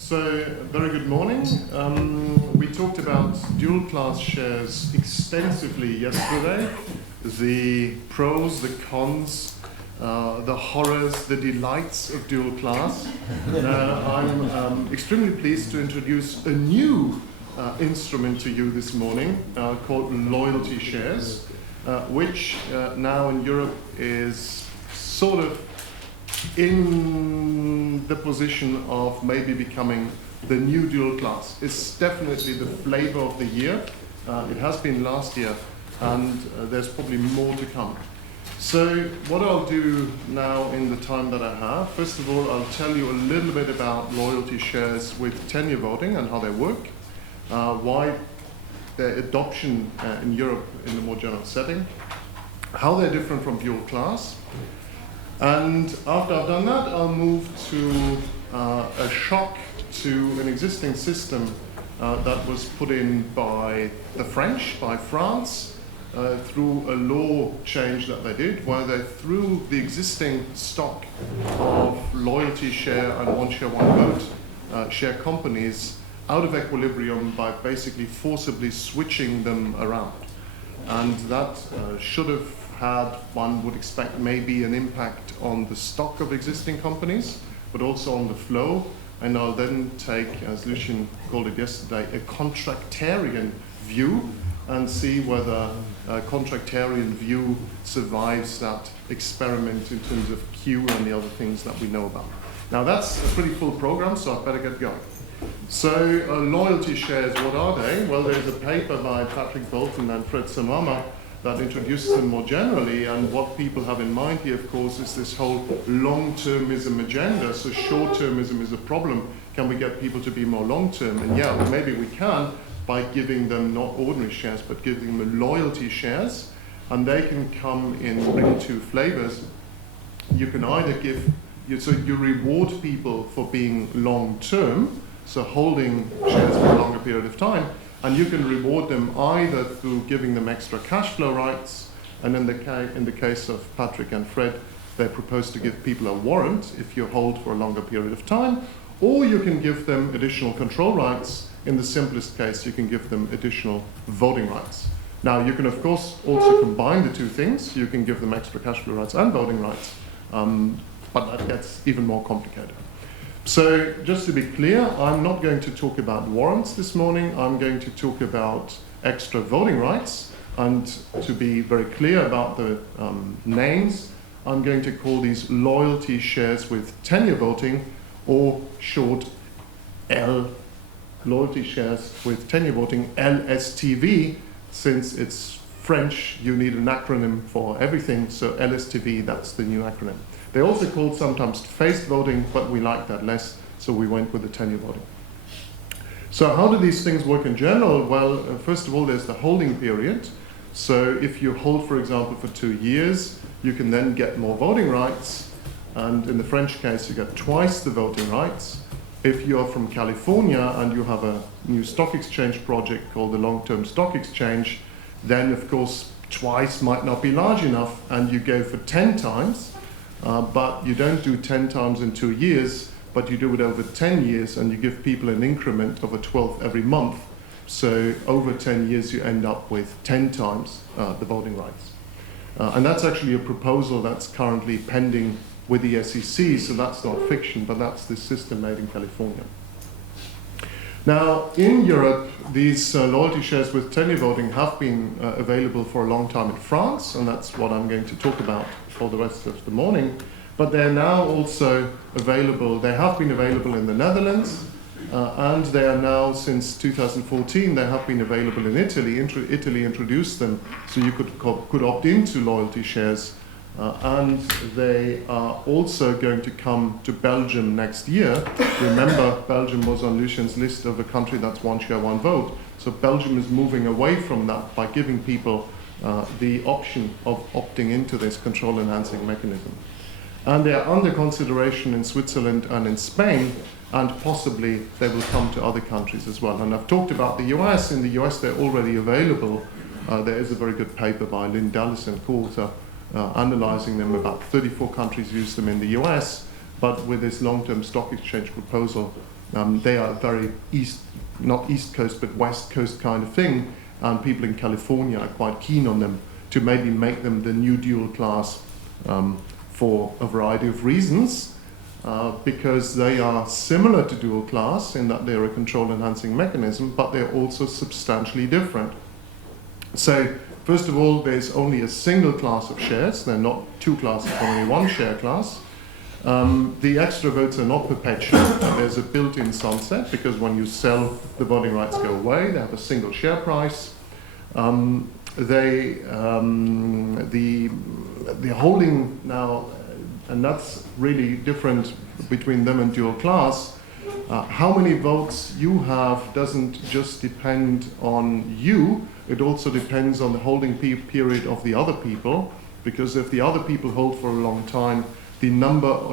So, very good morning. We talked about dual class shares extensively yesterday. The pros, the cons, the horrors, the delights of dual class. I'm extremely pleased to introduce a new instrument to you this morning called LoyaltyShares, which now in Europe is sort of in the position of maybe becoming the new dual class. It's definitely the flavor of the year. It has been last year, and there's probably more to come. So what I'll do now in the time that I have, first of all, I'll tell you a little bit about loyalty shares with tenure voting and how they work, why their adoption in Europe in the more general setting, how they're different from dual class. And after I've done that, I'll move to a shock to an existing system that was put in by the French, by France, through a law change that they did, where they threw the existing stock of loyalty share and one share, one vote share companies out of equilibrium by basically forcibly switching them around. And that should have had, one would expect, maybe an impact on the stock of existing companies, but also on the flow. And I'll then take, as Lucien called it yesterday, a contractarian view and see whether a contractarian view survives that experiment in terms of Q and the other things that we know about. Now that's a pretty full program, so I better get going. So loyalty shares, what are they? Well, there's a paper by Patrick Bolton and Fred Samama that introduces them more generally, and what people have in mind here, of course, is this whole long-termism agenda. So short-termism is a problem. Can we get people to be more long-term? And yeah, well, maybe we can by giving them not ordinary shares, but giving them loyalty shares, and they can come in really two flavors. You can either so you reward people for being long-term, so holding shares for a longer period of time, and you can reward them either through giving them extra cash flow rights, and in the case of Patrick and Fred, they propose to give people a warrant if you hold for a longer period of time, or you can give them additional control rights. In the simplest case, you can give them additional voting rights. Now, you can, of course, also combine the two things. You can give them extra cash flow rights and voting rights, but that gets even more complicated. So just to be clear, I'm not going to talk about warrants this morning. I'm going to talk about extra voting rights. And to be very clear about the names, I'm going to call these loyalty shares with tenure voting, or short L, loyalty shares with tenure voting, LSTV. Since it's French, you need an acronym for everything, so LSTV, that's the new acronym. They're also called sometimes phased voting, but we like that less, so we went with the tenure voting. So how do these things work in general? Well, first of all, there's the holding period. So if you hold, for example, for 2 years, you can then get more voting rights. And in the French case, you get twice the voting rights. If you are from California and you have a new stock exchange project called the Long-Term Stock Exchange, then, of course, twice might not be large enough, and you go for 10 times. But you don't do 10 times in 2 years, but you do it over 10 years, and you give people an increment of a 12th every month. So over 10 years, you end up with 10 times the voting rights. And that's actually a proposal that's currently pending with the SEC, so that's not fiction, but that's the system made in California. Now, in Europe, these loyalty shares with tenure voting have been available for a long time in France, and that's what I'm going to talk about for the rest of the morning. But they're now also available, they have been available in the Netherlands, and they are now, since 2014, they have been available in Italy. Italy introduced them, so you could opt into loyalty shares. And they are also going to come to Belgium next year. Remember, Belgium was on Lucien's list of a country that's one share, one vote. So Belgium is moving away from that by giving people the option of opting into this control enhancing mechanism. And they are under consideration in Switzerland and in Spain, and possibly they will come to other countries as well. And I've talked about the US. In the US, they're already available. There is a very good paper by Lynn Dallas and co-author analyzing them. About 34 countries use them in the US, but with this long-term stock exchange proposal, They are very not East Coast, but West Coast kind of thing, and people in California are quite keen on them to maybe make them the new dual class for a variety of reasons, because they are similar to dual class in that they're a control enhancing mechanism, but they're also substantially different. So, first of all, there's only a single class of shares. They're not two classes, but only one share class. The extra votes are not perpetual. There's a built-in sunset, because when you sell, the voting rights go away. They have a single share price. The holding now, and that's really different between them and dual class. How many votes you have doesn't just depend on you. It also depends on the holding period of the other people, because if the other people hold for a long time, the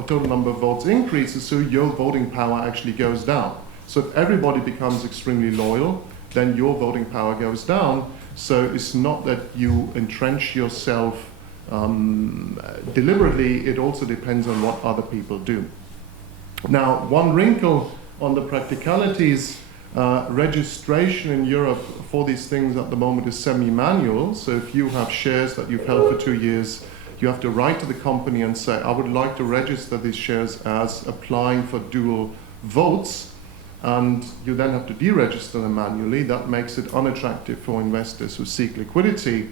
total number of votes increases, so your voting power actually goes down. So if everybody becomes extremely loyal, then your voting power goes down. So it's not that you entrench yourself deliberately, it also depends on what other people do. Now, one wrinkle on the practicalities, registration in Europe for these things at the moment is semi-manual. So if you have shares that you've held for 2 years, you have to write to the company and say, I would like to register these shares as applying for dual votes, and you then have to deregister them manually. That makes it unattractive for investors who seek liquidity.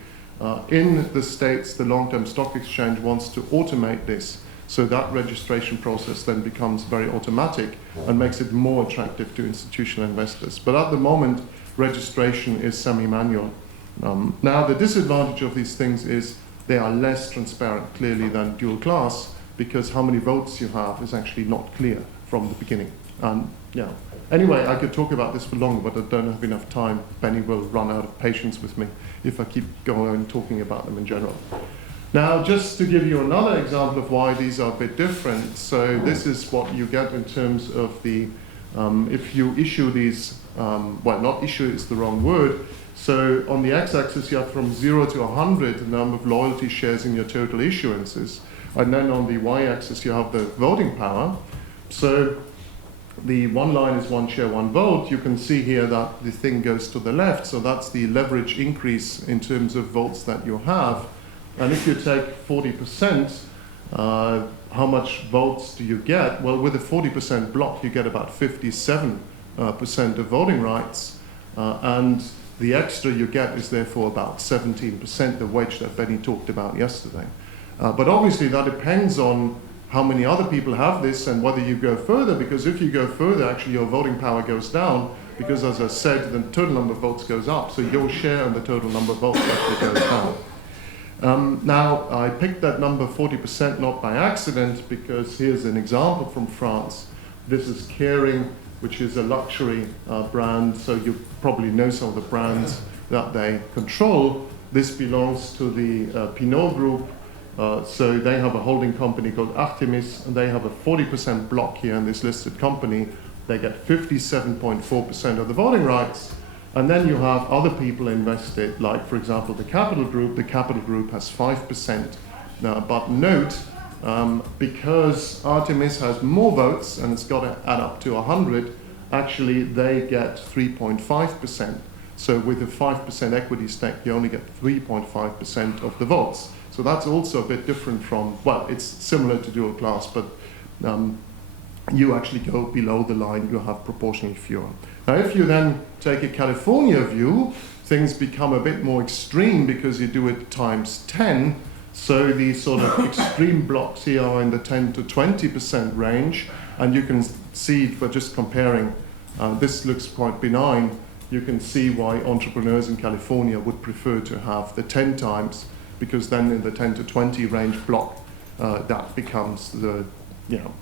In the States, the long-term stock exchange wants to automate this, so that registration process then becomes very automatic and makes it more attractive to institutional investors. But at the moment, registration is semi-manual. Now, the disadvantage of these things is they are less transparent, clearly, than dual class, because how many votes you have is actually not clear from the beginning. And yeah. Anyway, I could talk about this for longer, but I don't have enough time. Benny will run out of patience with me if I keep going on talking about them in general. Now, just to give you another example of why these are a bit different. So this is what you get in terms of the, if you issue these, well, not issue is the wrong word. So on the x-axis, you have from 0 to 100 the number of loyalty shares in your total issuances. And then on the y-axis, you have the voting power. So the one line is one share, one vote. You can see here that the thing goes to the left. So that's the leverage increase in terms of votes that you have. And if you take 40%, how much votes do you get? Well, with a 40% block, you get about 57% of voting rights. And the extra you get is therefore about 17%, the wage that Benny talked about yesterday. But obviously that depends on how many other people have this and whether you go further, because if you go further, actually your voting power goes down, because as I said, the total number of votes goes up, so your share and the total number of votes actually goes down. Now, I picked that number 40% not by accident, because here's an example from France. This is Kering, which is a luxury brand, so you probably know some of the brands that they control. This belongs to the Pinot Group, so they have a holding company called Artemis, and they have a 40% block here in this listed company. They get 57.4% of the voting rights, and then you have other people invested, like, for example, the Capital Group. The Capital Group has 5%. Now, but note, because Artemis has more votes and it's got to add up to 100, actually they get 3.5%. So with a 5% equity stake, you only get 3.5% of the votes. So that's also a bit different from, well, it's similar to dual class, but you actually go below the line, you have proportionally fewer. Now, if you then take a California view, things become a bit more extreme because you do it times 10. So these sort of extreme blocks here are in the 10 to 20% range, and you can see, for just comparing, this looks quite benign. You can see why entrepreneurs in California would prefer to have the 10 times, because then in the 10 to 20 range block, that becomes the,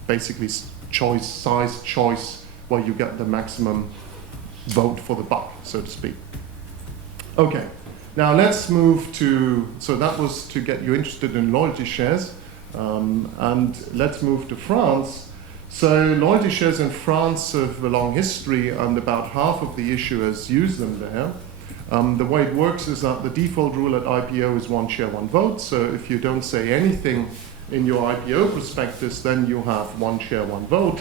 basically size choice, where you get the maximum vote for the buck, so to speak. Okay. Now let's move to, so that was to get you interested in LoyaltyShares, and let's move to France. So LoyaltyShares in France have a long history, and about half of the issuers use them there. The way it works is that the default rule at IPO is one share, one vote. So if you don't say anything in your IPO prospectus, then you have one share, one vote.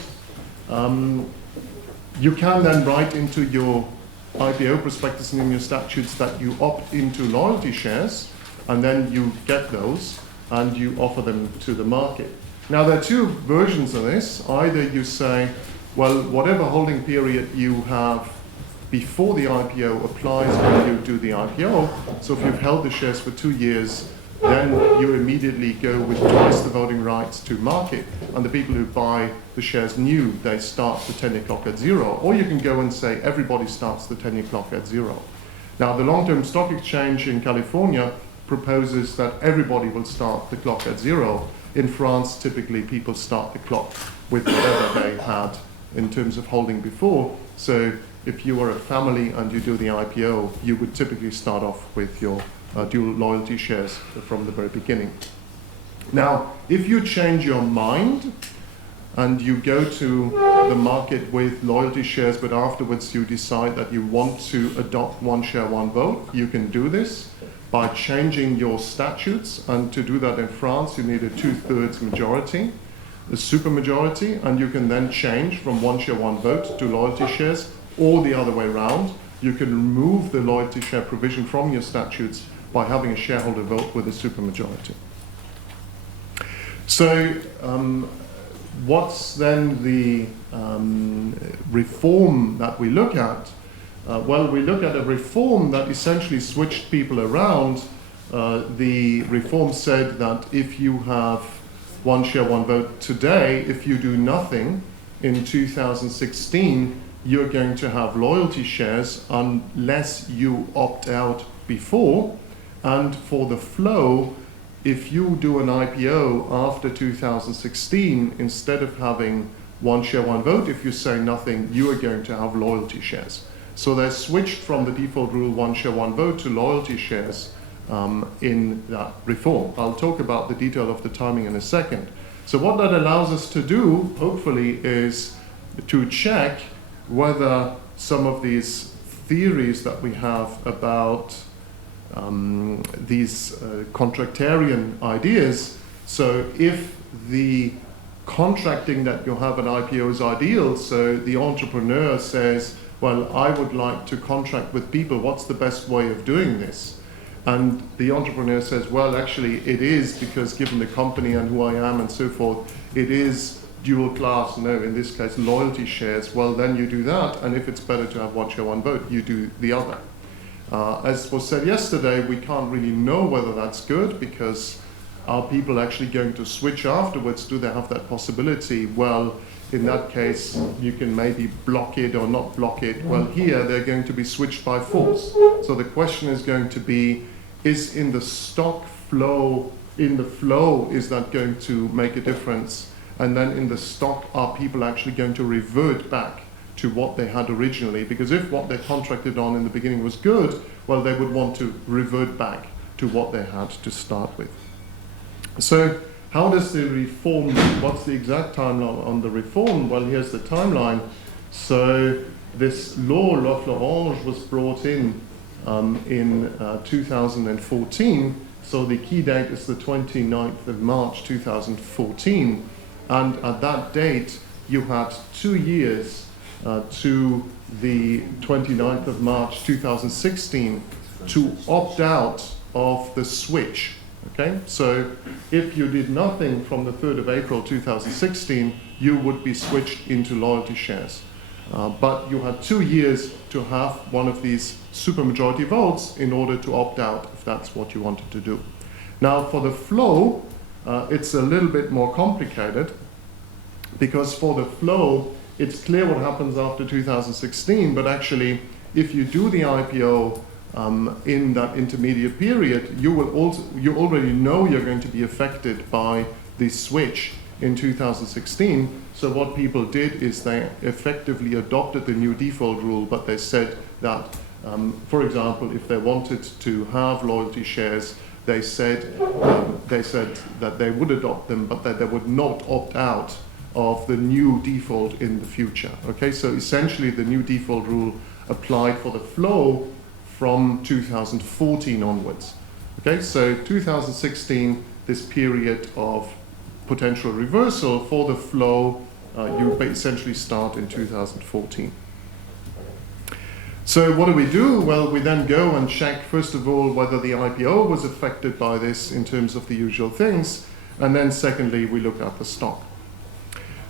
You can then write into your IPO prospectus and in your statutes that you opt into loyalty shares, and then you get those and you offer them to the market. Now, there are two versions of this. Either you say, well, whatever holding period you have before the IPO applies when you do the IPO. So if you've held the shares for 2 years, then you immediately go with twice the voting rights to market. And the people who buy the shares new, they start the 10 o'clock at 0. Or you can go and say everybody starts the 10 o'clock at 0. Now, the long-term stock exchange in California proposes that everybody will start the clock at 0. In France, typically people start the clock with whatever they had in terms of holding before. So if you are a family and you do the IPO, you would typically start off with your dual loyalty shares from the very beginning. Now, if you change your mind and you go to the market with loyalty shares, but afterwards you decide that you want to adopt one share, one vote, you can do this by changing your statutes. And to do that in France, you need a 2/3 majority, a supermajority, and you can then change from one share, one vote to loyalty shares, or the other way around. You can remove the loyalty share provision from your statutes by having a shareholder vote with a supermajority. So what's then the reform that we look at? Well, we look at a reform that essentially switched people around. The reform said that if you have one share, one vote today, if you do nothing in 2016, you're going to have loyalty shares unless you opt out before. And for the flow, if you do an IPO after 2016, instead of having one share, one vote, if you say nothing, you are going to have loyalty shares. So they switched from the default rule, one share, one vote, to loyalty shares in that reform. I'll talk about the detail of the timing in a second. So what that allows us to do, hopefully, is to check whether some of these theories that we have about these contractarian ideas. So if the contracting that you have at IPO is ideal, so the entrepreneur says, well, I would like to contract with people, what's the best way of doing this? And the entrepreneur says, well, actually it is, because given the company and who I am and so forth, it is dual class, no, in this case, loyalty shares. Well, then you do that, and if it's better to have one share, one vote, you do the other. As was said yesterday, we can't really know whether that's good, because are people actually going to switch afterwards? Do they have that possibility? Well, in that case, you can maybe block it or not block it. Well, here they're going to be switched by force. So the question is going to be, is in the stock flow, is that going to make a difference? And then in the stock, are people actually going to revert back to what they had originally? Because if what they contracted on in the beginning was good, well, they would want to revert back to what they had to start with. So how does the reform, what's the exact timeline on the reform? Well, here's the timeline. So this law, Loi Florange, was brought in 2014. So the key date is the 29th of March 2014. And at that date, you had 2 years to the 29th of March 2016 to opt out of the switch. Okay, so if you did nothing from the 3rd of April 2016, you would be switched into loyalty shares. But you had 2 years to have one of these supermajority votes in order to opt out, if that's what you wanted to do. Now, for the flow, it's a little bit more complicated, because for the flow, it's clear what happens after 2016, but actually, if you do the IPO in that intermediate period, you already know you're going to be affected by the switch in 2016. So what people did is they effectively adopted the new default rule, but they said that, for example, if they wanted to have loyalty shares, they said that they would adopt them, but that they would not opt out of the new default in the future. Okay, so essentially the new default rule applied for the flow from 2014 onwards. Okay, so 2016, this period of potential reversal. For the flow, you essentially start in 2014. So what do? Well, we then go and check, first of all, whether the IPO was affected by this in terms of the usual things, and then secondly, we look at the stock.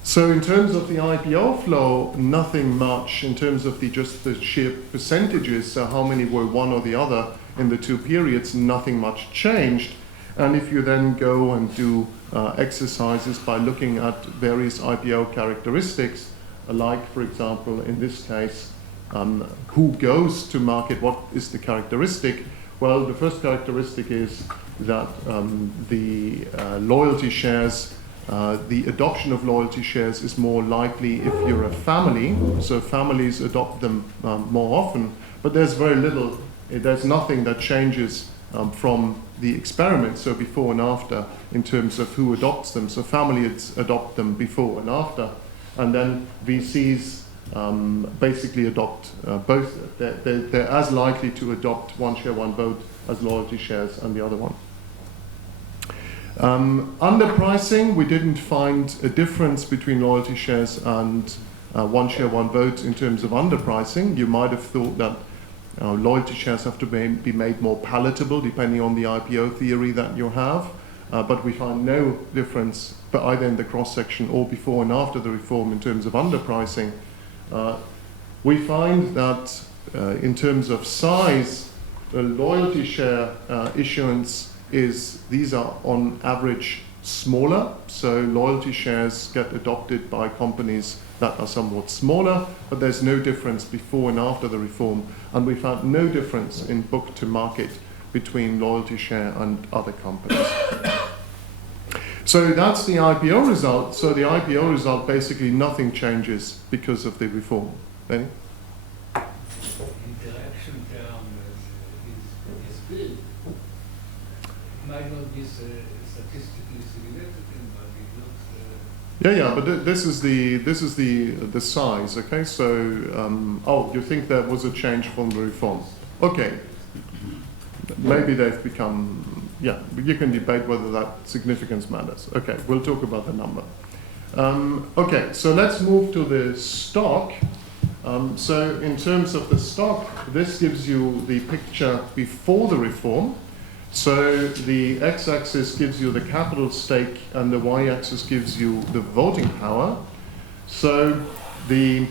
So in terms of the IPO flow, nothing much in terms of just the sheer percentages, so how many were one or the other in the two periods, nothing much changed. And if you then go and do exercises by looking at various IPO characteristics, like, for example, in this case, who goes to market, what is the characteristic? Well, the first characteristic is that the loyalty shares, the adoption of loyalty shares is more likely if you're a family, so families adopt them more often, but there's very little, there's nothing that changes from the experiment, so before and after, in terms of who adopts them. So families adopt them before and after, and then VCs basically adopt both. They're as likely to adopt one share, one vote as loyalty shares and the other one. Underpricing, we didn't find a difference between loyalty shares and one share, one vote in terms of underpricing. You might have thought that loyalty shares have to be made more palatable depending on the IPO theory that you have, but we find no difference either in the cross-section or before and after the reform in terms of underpricing. We find that in terms of size, the loyalty share issuance these are on average smaller, so loyalty shares get adopted by companies that are somewhat smaller, but there's no difference before and after the reform, and we found no difference in book to market between loyalty share and other companies. So that's the IPO result. So the IPO result, basically nothing changes because of the reform. Benny? Interaction term is big. Might not be statistically significant, but it looks. Yeah, but this is the size. Okay, so oh, you think there was a change from the reform? Okay, maybe they've become. Yeah, you can debate whether that significance matters. Okay, we'll talk about the number. Okay, so let's move to the stock. So in terms of the stock, this gives you the picture before the reform. So the x-axis gives you the capital stake and the y-axis gives you the voting power. So the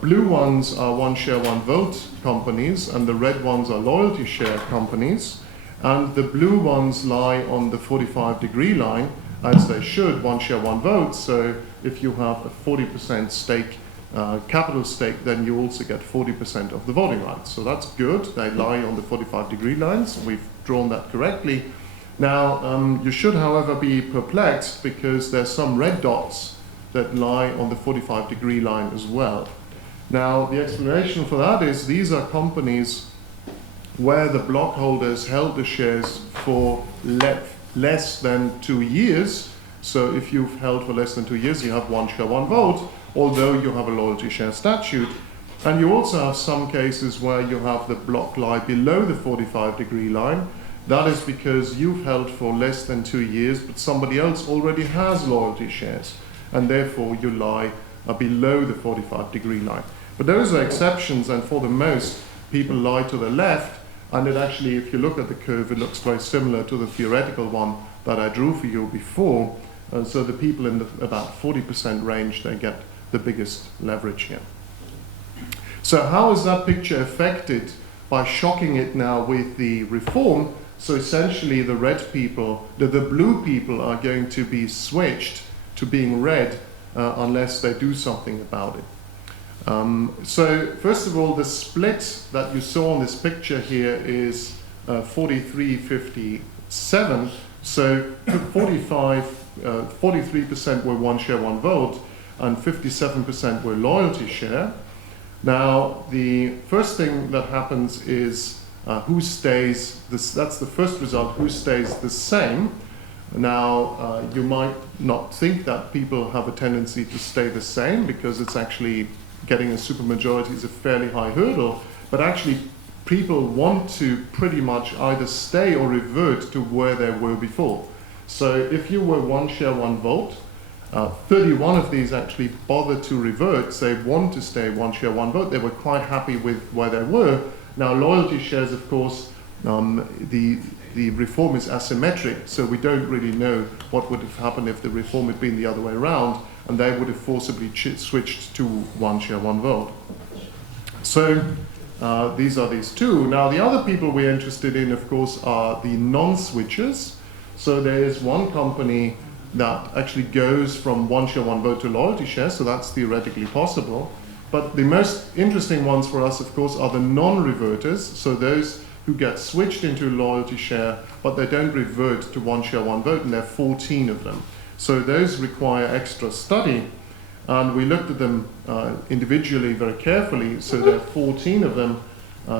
blue ones are one share, one vote companies, and the red ones are loyalty share companies. And the blue ones lie on the 45-degree line, as they should, one share, one vote. So if you have a 40% stake, capital stake, then you also get 40% of the voting rights. So that's good. They lie on the 45-degree lines. We've drawn that correctly. Now, you should, however, be perplexed because there's some red dots that lie on the 45-degree line as well. Now, the explanation for that is these are companies where the block holders held the shares for less than 2 years. So if you've held for less than 2 years, you have one share, one vote, although you have a loyalty share statute. And you also have some cases where you have the block lie below the 45-degree line. That is because you've held for less than 2 years, but somebody else already has loyalty shares, and therefore you lie below the 45-degree line. But those are exceptions, and for the most, people lie to the left, and it actually, if you look at the curve, it looks very similar to the theoretical one that I drew for you before. And so the people in the about 40% range, they get the biggest leverage here. So how is that picture affected by shocking it now with the reform? So essentially the red people, the blue people are going to be switched to being red unless they do something about it. So first of all, the split that you saw on this picture here is 43-57. So 43% were one share, one vote, and 57% were loyalty share. Now, the first thing that happens is who stays, that's the first result, who stays the same. Now, you might not think that people have a tendency to stay the same because it's actually getting a supermajority is a fairly high hurdle, but actually people want to pretty much either stay or revert to where they were before. So if you were one share, one vote, 31 of these actually bothered to revert, say want to stay one share, one vote. They were quite happy with where they were. Now loyalty shares, of course, the reform is asymmetric, so we don't really know what would have happened if the reform had been the other way around, and they would have forcibly switched to one share, one vote. So these are these two. Now the other people we're interested in, of course, are the non-switchers. So there is one company that actually goes from one share, one vote to loyalty shares, so that's theoretically possible. But the most interesting ones for us, of course, are the non-reverters, so those who get switched into loyalty share, but they don't revert to one share, one vote, and there are 14 of them. So those require extra study, and we looked at them individually very carefully, so there are 14 of them.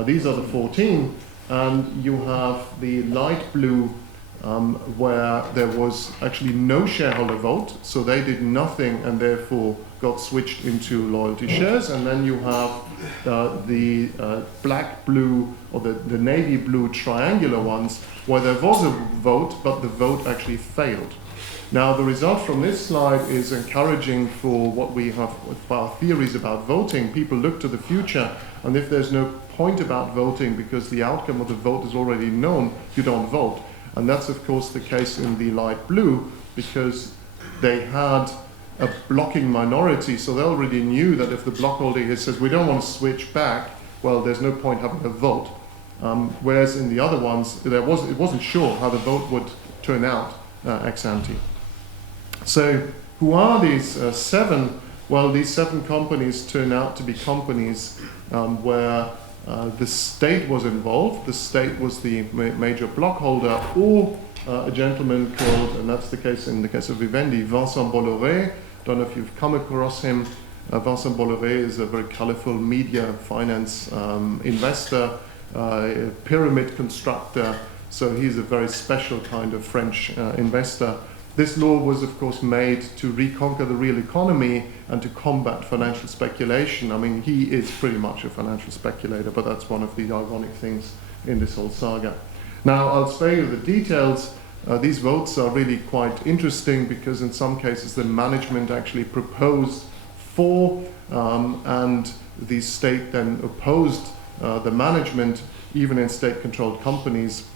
These are the 14, and you have the light blue where there was actually no shareholder vote, so they did nothing and therefore got switched into loyalty shares. And then you have the black blue or the navy blue triangular ones where there was a vote, but the vote actually failed. Now the result from this slide is encouraging for what we have with our theories about voting. People look to the future, and if there's no point about voting because the outcome of the vote is already known, you don't vote. And that's of course the case in the light blue, because they had a blocking minority, so they already knew that if the blockholder here says we don't want to switch back, well, there's no point having a vote. Whereas in the other ones, it wasn't sure how the vote would turn out ex ante. So who are these 7? Well, these 7 companies turn out to be companies where the state was involved. The state was the major blockholder, or a gentleman called, and that's the case in the case of Vivendi, Vincent Bolloré. Don't know if you've come across him. Vincent Bolloré is a very colorful media finance investor, pyramid constructor, so he's a very special kind of French investor. This law was, of course, made to reconquer the real economy and to combat financial speculation. I mean, he is pretty much a financial speculator, but that's one of the ironic things in this whole saga. Now, I'll spare you the details. These votes are really quite interesting because in some cases the management actually proposed for and the state then opposed the management, even in state-controlled companies.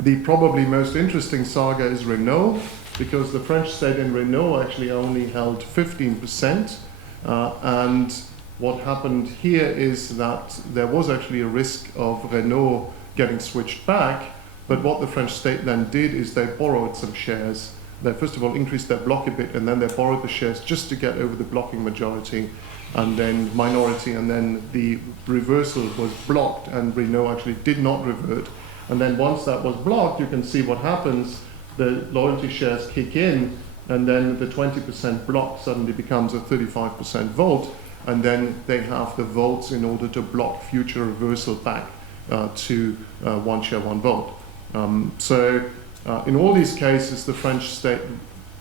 The probably most interesting saga is Renault, because the French state in Renault actually only held 15%. And what happened here is that there was actually a risk of Renault getting switched back. But what the French state then did is they borrowed some shares. They first of all increased their block a bit, and then they borrowed the shares just to get over the blocking majority and then minority, and then the reversal was blocked and Renault actually did not revert. And then once that was blocked, you can see what happens. The loyalty shares kick in, and then the 20% block suddenly becomes a 35% vote, and then they have the votes in order to block future reversal back to one share, one vote. In all these cases, the French state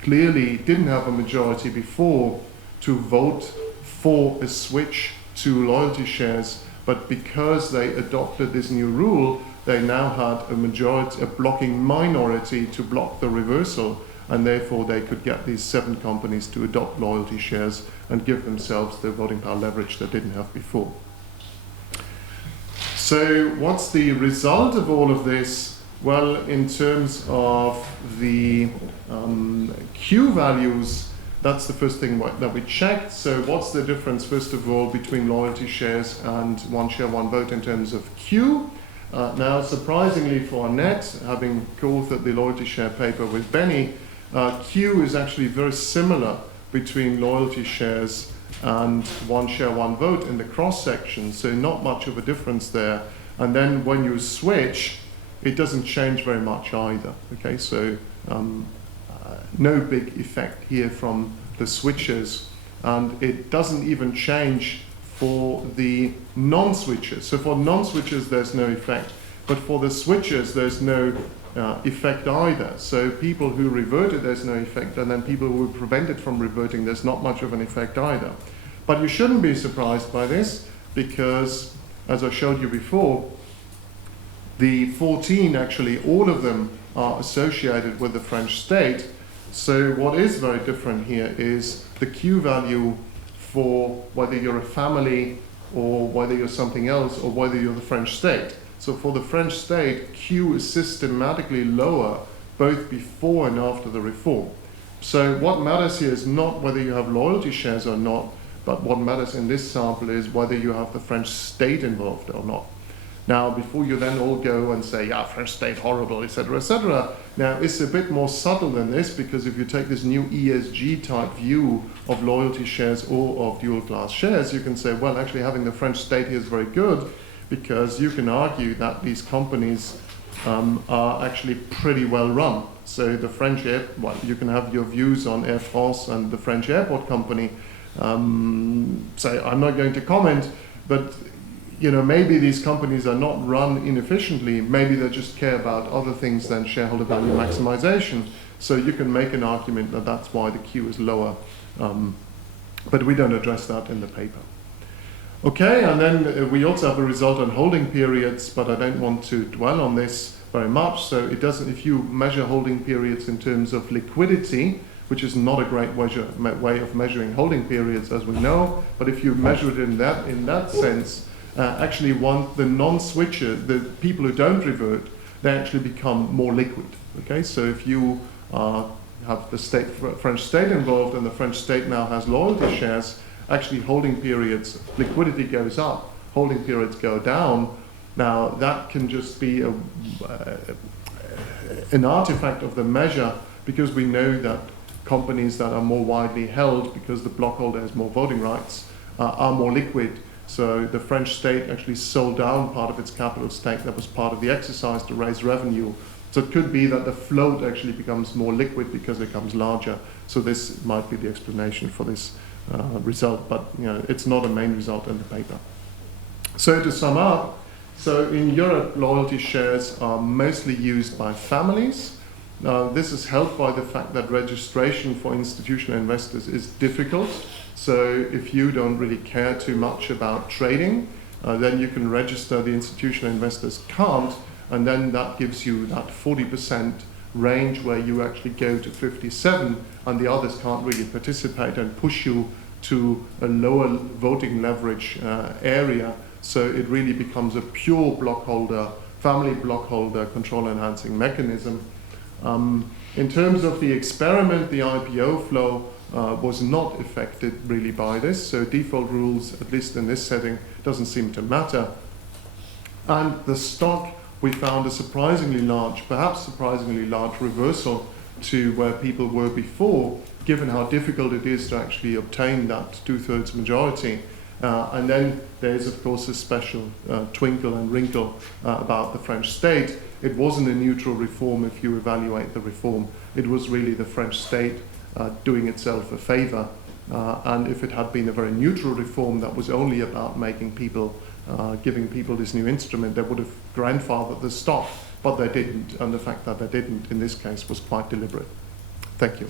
clearly didn't have a majority before to vote for a switch to loyalty shares, but because they adopted this new rule, they now had a majority, a blocking minority to block the reversal, and therefore they could get these 7 companies to adopt loyalty shares and give themselves the voting power leverage they didn't have before. So what's the result of all of this? Well, in terms of the Q values, that's the first thing that we checked. So what's the difference, first of all, between loyalty shares and one share, one vote in terms of Q? Now, surprisingly for Annette, having co-authored the loyalty share paper with Benny, Q is actually very similar between loyalty shares and one share, one vote in the cross-section, so not much of a difference there. And then when you switch, it doesn't change very much either. Okay, so no big effect here from the switchers, and it doesn't even change for the non-switchers. So for non-switchers, there's no effect, but for the switchers, there's no effect either. So people who reverted, there's no effect, and then people who were prevented from reverting, there's not much of an effect either. But you shouldn't be surprised by this, because, as I showed you before, the 14, actually, all of them are associated with the French state. So what is very different here is the Q value for whether you're a family or whether you're something else or whether you're the French state. So for the French state, Q is systematically lower both before and after the reform. So what matters here is not whether you have loyalty shares or not, but what matters in this sample is whether you have the French state involved or not. Now, before you then all go and say, yeah, French state horrible, etc., etc., now it's a bit more subtle than this, because if you take this new ESG type view of loyalty shares or of dual class shares, you can say, well, actually having the French state here is very good, because you can argue that these companies are actually pretty well run. So the French well, you can have your views on Air France and the French airport company. So I'm not going to comment, but you know, maybe these companies are not run inefficiently. Maybe they just care about other things than shareholder value maximization. So you can make an argument that that's why the Q is lower. But we don't address that in the paper. Okay, and then we also have a result on holding periods, but I don't want to dwell on this very much. So it doesn't, if you measure holding periods in terms of liquidity, which is not a great way of measuring holding periods, as we know, but if you measure it in that sense, actually the non-switcher, the people who don't revert, they actually become more liquid. Okay, so if you have the French state involved and the French state now has loyalty shares, actually holding periods, liquidity goes up, holding periods go down. Now that can just be an artifact of the measure, because we know that companies that are more widely held, because the blockholder has more voting rights, are more liquid. So the French state actually sold down part of its capital stake that was part of the exercise to raise revenue. So it could be that the float actually becomes more liquid because it becomes larger. So this might be the explanation for this result, but you know, it's not a main result in the paper. So to sum up, so in Europe, loyalty shares are mostly used by families. This is helped by the fact that registration for institutional investors is difficult. So if you don't really care too much about trading, then you can register. The institutional investors can't, and then that gives you that 40% range where you actually go to 57, and the others can't really participate and push you to a lower voting leverage area. So it really becomes a pure blockholder, family blockholder control enhancing mechanism. In terms of the experiment, the IPO flow was not affected really by this, so default rules, at least in this setting, doesn't seem to matter. And the stock, we found a surprisingly large, perhaps surprisingly large reversal to where people were before, given how difficult it is to actually obtain that 2/3 majority. And then there's, of course, a special twinkle and wrinkle about the French state. It wasn't a neutral reform if you evaluate the reform. It was really the French state doing itself a favor. And if it had been a very neutral reform that was only about making people, giving people this new instrument, they would have grandfathered the stock, but they didn't. And the fact that they didn't in this case was quite deliberate. Thank you.